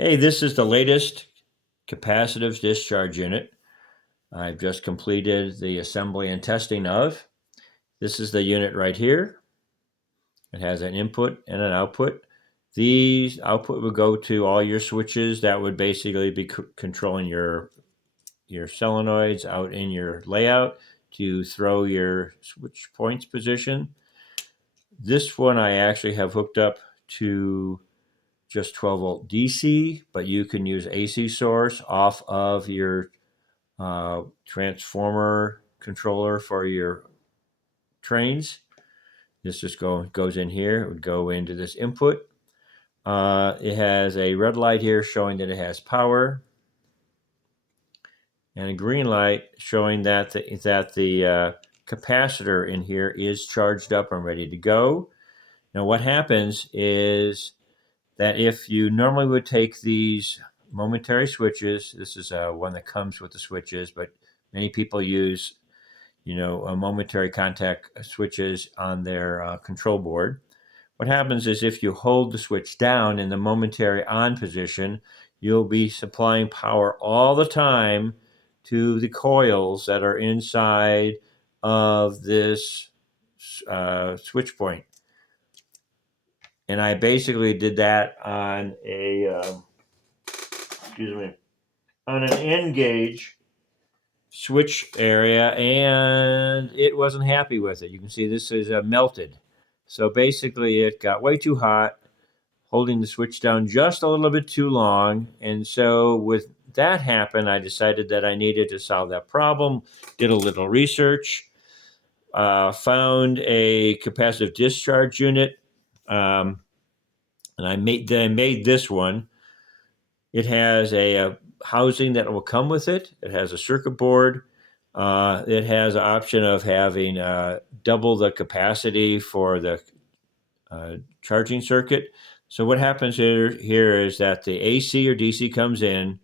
Hey, this is the latest capacitive discharge unit I've just completed the assembly and testing of. This is the unit right here. It has an input and an output. These output would go to all your switches that would basically be controlling your solenoids out in your layout to throw your switch points position. This one I actually have hooked up to just 12-volt DC, but you can use AC source off of your transformer controller for your trains. This just goes in here. It would go into this input. It has a red light here showing that it has power, and a green light showing that the capacitor in here is charged up and ready to go. Now, what happens is that if you normally would take these momentary switches, this is one that comes with the switches, but many people use, momentary contact switches on their control board. What happens is if you hold the switch down in the momentary on position, you'll be supplying power all the time to the coils that are inside of this switch point. And I basically did that on on an N gauge switch area, and it wasn't happy with it. You can see this is melted. So basically it got way too hot, holding the switch down just a little bit too long. And so with that happen, I decided that I needed to solve that problem, did a little research, found a capacitive discharge unit, and I made this one. It has a housing that will come with it. It has a circuit board. It has an option of having double the capacity for the charging circuit. So what happens here is that the AC or DC comes in.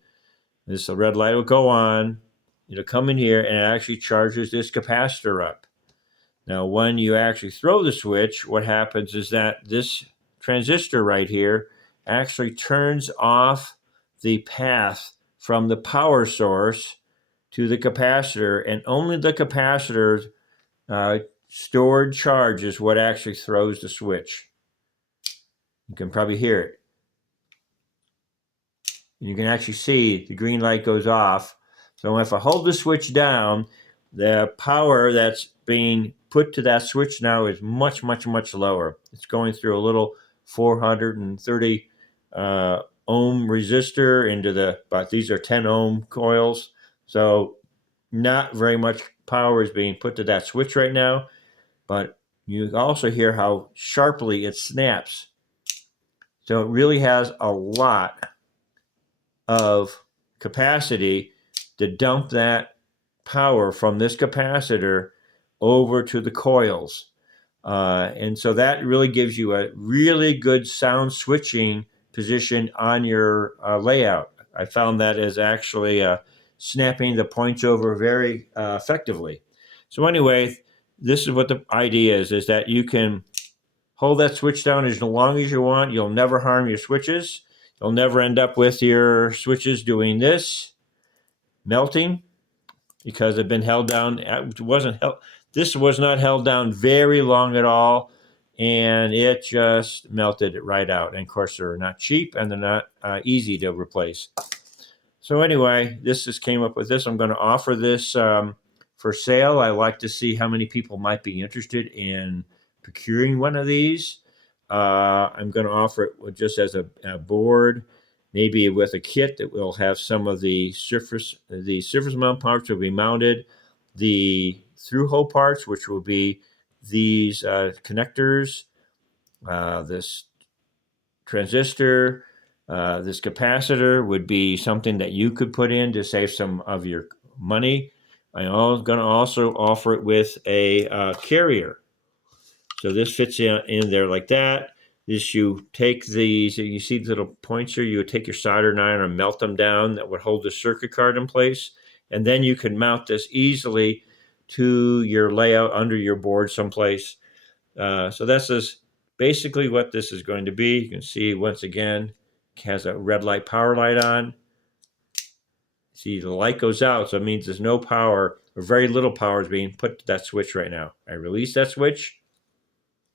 This red light will go on. It'll come in here and it actually charges this capacitor up. Now, when you actually throw the switch, what happens is that this transistor right here actually turns off the path from the power source to the capacitor, and only the capacitor's stored charge is what actually throws the switch. You can probably hear it. You can actually see the green light goes off. So if I hold the switch down, the power that's being put to that switch now is much, much, much lower. It's going through a little 430 ohm resistor into but these are 10 ohm coils. So not very much power is being put to that switch right now, but you also hear how sharply it snaps. So it really has a lot of capacity to dump that power from this capacitor over to the coils. And so that really gives you a really good sound switching position on your layout. I found that as actually snapping the points over very effectively. So anyway, this is what the idea is that you can hold that switch down as long as you want. You'll never harm your switches. You'll never end up with your switches doing this, melting, because they've been held down. This was not held down very long at all, and it just melted it right out. And of course, they're not cheap and they're not easy to replace. So anyway, this just came up with this. I'm going to offer this for sale. I like to see how many people might be interested in procuring one of these. I'm going to offer it just as a board, maybe with a kit that will have some of the surface mount parts will be mounted, the through hole parts, which will be these connectors, this transistor, this capacitor would be something that you could put in to save some of your money. I'm going to also offer it with a carrier. So this fits in there like that. You take these, you see the little points here, you would take your soldering iron and melt them down. That would hold the circuit card in place. And then you can mount this easily to your layout under your board someplace. So this is basically what this is going to be. You can see once again, has a red light power light on. See, the light goes out, so it means there's no power or very little power is being put to that switch right now. I release that switch,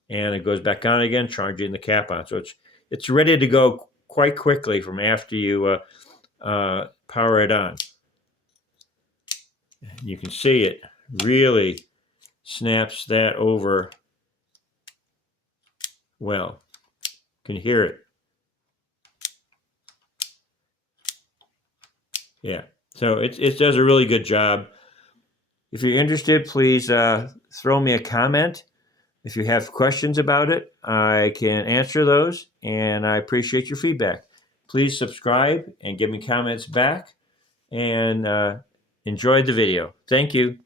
and it goes back on again, charging the cap on. So it's ready to go quite quickly from after you power it on. You can see it really snaps that over well. You can hear it. Yeah, so it does a really good job. If you're interested, please throw me a comment. If you have questions about it, I can answer those, and I appreciate your feedback. Please subscribe and give me comments back, and enjoy the video. Thank you.